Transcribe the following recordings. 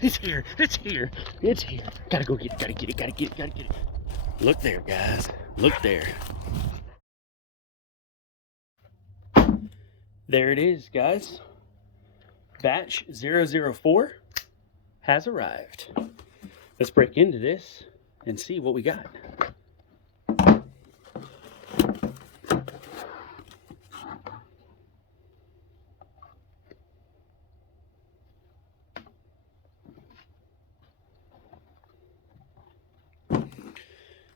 It's here. It's here. It's here. Gotta go get it. Gotta get it. Gotta get it. Gotta get it. Look there, guys. Look there. There it is, guys. Batch 004 has arrived. Let's break into this and see what we got.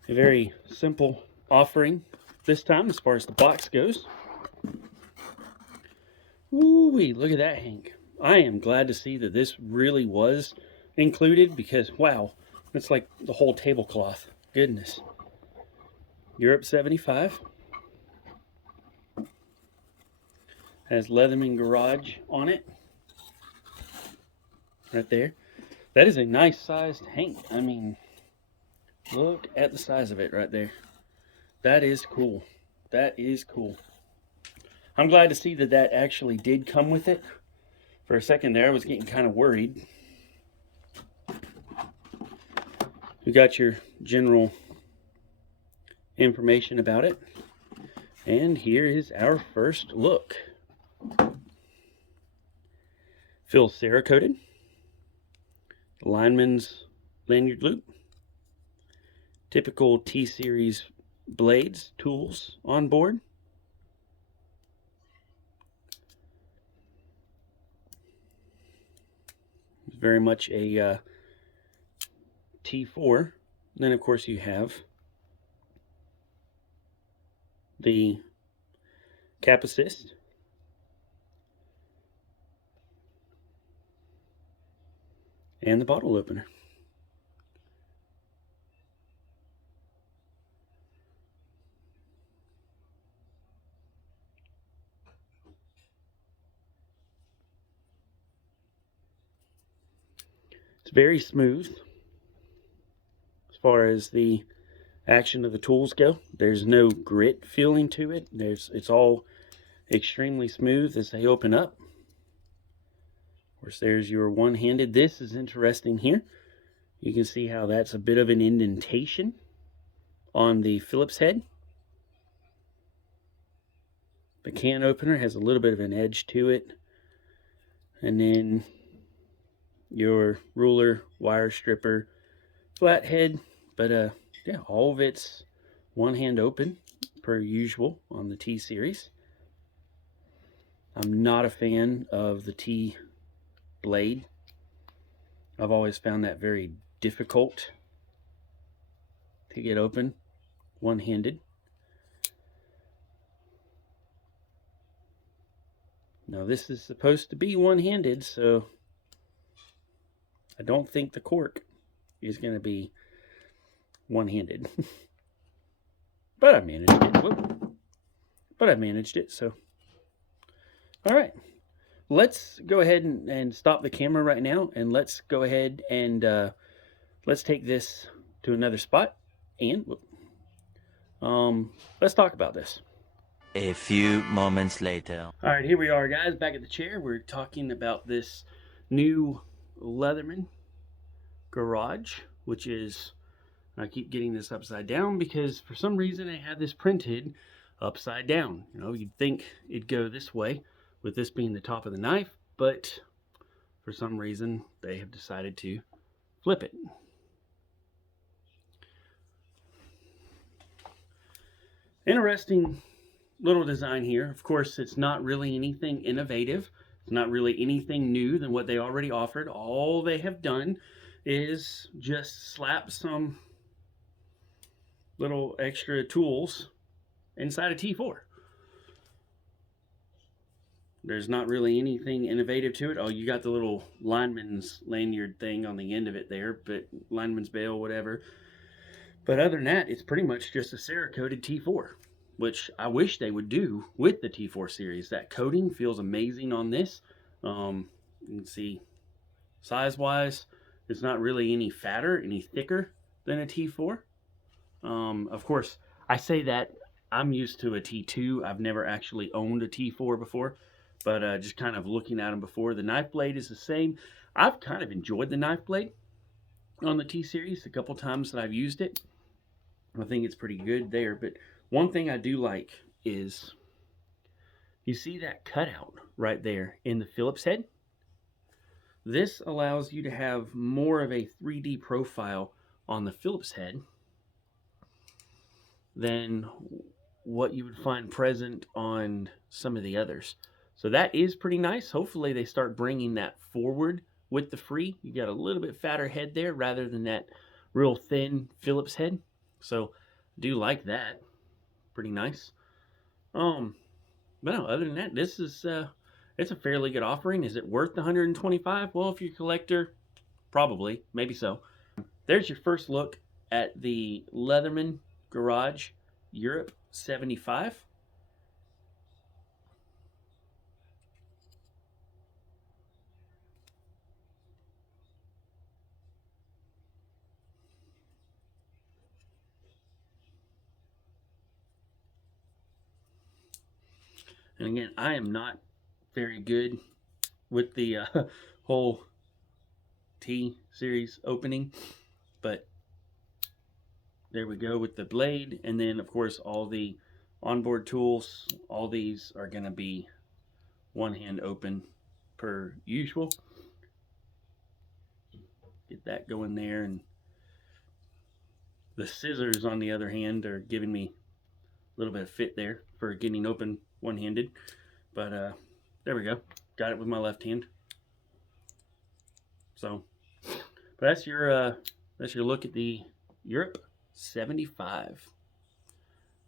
A very simple offering this time as far as the box goes. Ooh-wee, look at that, Hank. I am glad to see that this really was included because, wow, it's like the whole tablecloth. Goodness. Europe 75. Has Leatherman Garage on it. Right there. That is a nice sized Hank. I mean, look at the size of it right there. That is cool. That is cool. I'm glad to see that that actually did come with it. For a second there, I was getting kind of worried. We got your general information about it. And here is our first look. Feels Cerakoted. Lineman's lanyard loop. Typical T-Series blades, tools on board. It's very much a T4. Then of course you have the cap assist. And the bottle opener. It's very smooth as far as the action of the tools go. There's no grit feeling to it. It's all extremely smooth as they open up. Of course, there's your one-handed. This is interesting here. You can see how that's a bit of an indentation on the Phillips head. The can opener has a little bit of an edge to it. And then your ruler, wire stripper, flathead. But yeah, all of it's one hand open per usual on the T series. I'm not a fan of the T blade. I've always found that very difficult to get open one-handed. Now this is supposed to be one-handed, so I don't think the cork is going to be one-handed. But I managed it. Whoop. But I managed it, so. Alright. Let's go ahead and stop the camera right now, and let's go ahead and let's take this to another spot, and let's talk about this. A few moments later. All right, here we are, guys, back at the chair. We're talking about this new Leatherman Garage, which is, I keep getting this upside down because for some reason I had this printed upside down. You know, you'd think it'd go this way, with this being the top of the knife, but for some reason they have decided to flip it. Interesting little design here. Of course, it's not really anything innovative. It's not really anything new than what they already offered. All they have done is just slap some little extra tools inside a T4. There's not really anything innovative to it. Oh, you got the little lineman's lanyard thing on the end of it there, but lineman's bail, whatever. But other than that, it's pretty much just a Cerakoted T4, which I wish they would do with the T4 series. That coating feels amazing on this. You can see size-wise, it's not really any fatter, any thicker than a T4. Of course, I say that I'm used to a T2. I've never actually owned a T4 before. But just kind of looking at them before, the knife blade is the same. I've kind of enjoyed the knife blade on the T-Series a couple times that I've used it. I think it's pretty good there. But one thing I do like is, you see that cutout right there in the Phillips head? This allows you to have more of a 3D profile on the Phillips head than what you would find present on some of the others. So that is pretty nice. Hopefully they start bringing that forward with the free. You got a little bit fatter head there rather than that real thin Phillips head. So I do like that. Pretty nice. But no, other than that, this is it's a fairly good offering. Is it worth the $125? Well, if you're a collector, probably, maybe so. There's your first look at the Leatherman Garage Europe 75. And again, I am not very good with the whole T-Series opening, but there we go with the blade. And then, of course, all the onboard tools, all these are going to be one hand open per usual. Get that going there. And the scissors, on the other hand, are giving me a little bit of fit there for getting open one-handed. But there we go. Got it with my left hand. So, but that's your look at the Europe 75.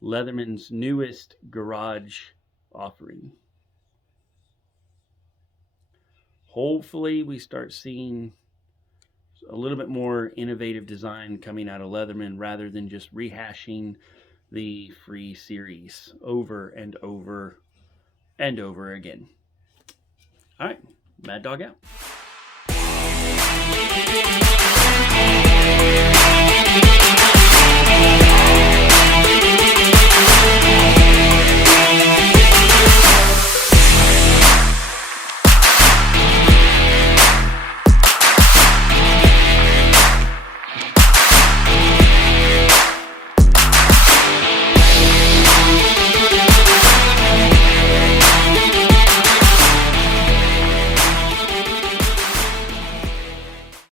Leatherman's newest garage offering. Hopefully we start seeing a little bit more innovative design coming out of Leatherman rather than just rehashing the free series over and over and over again. All right, Mad Dog out.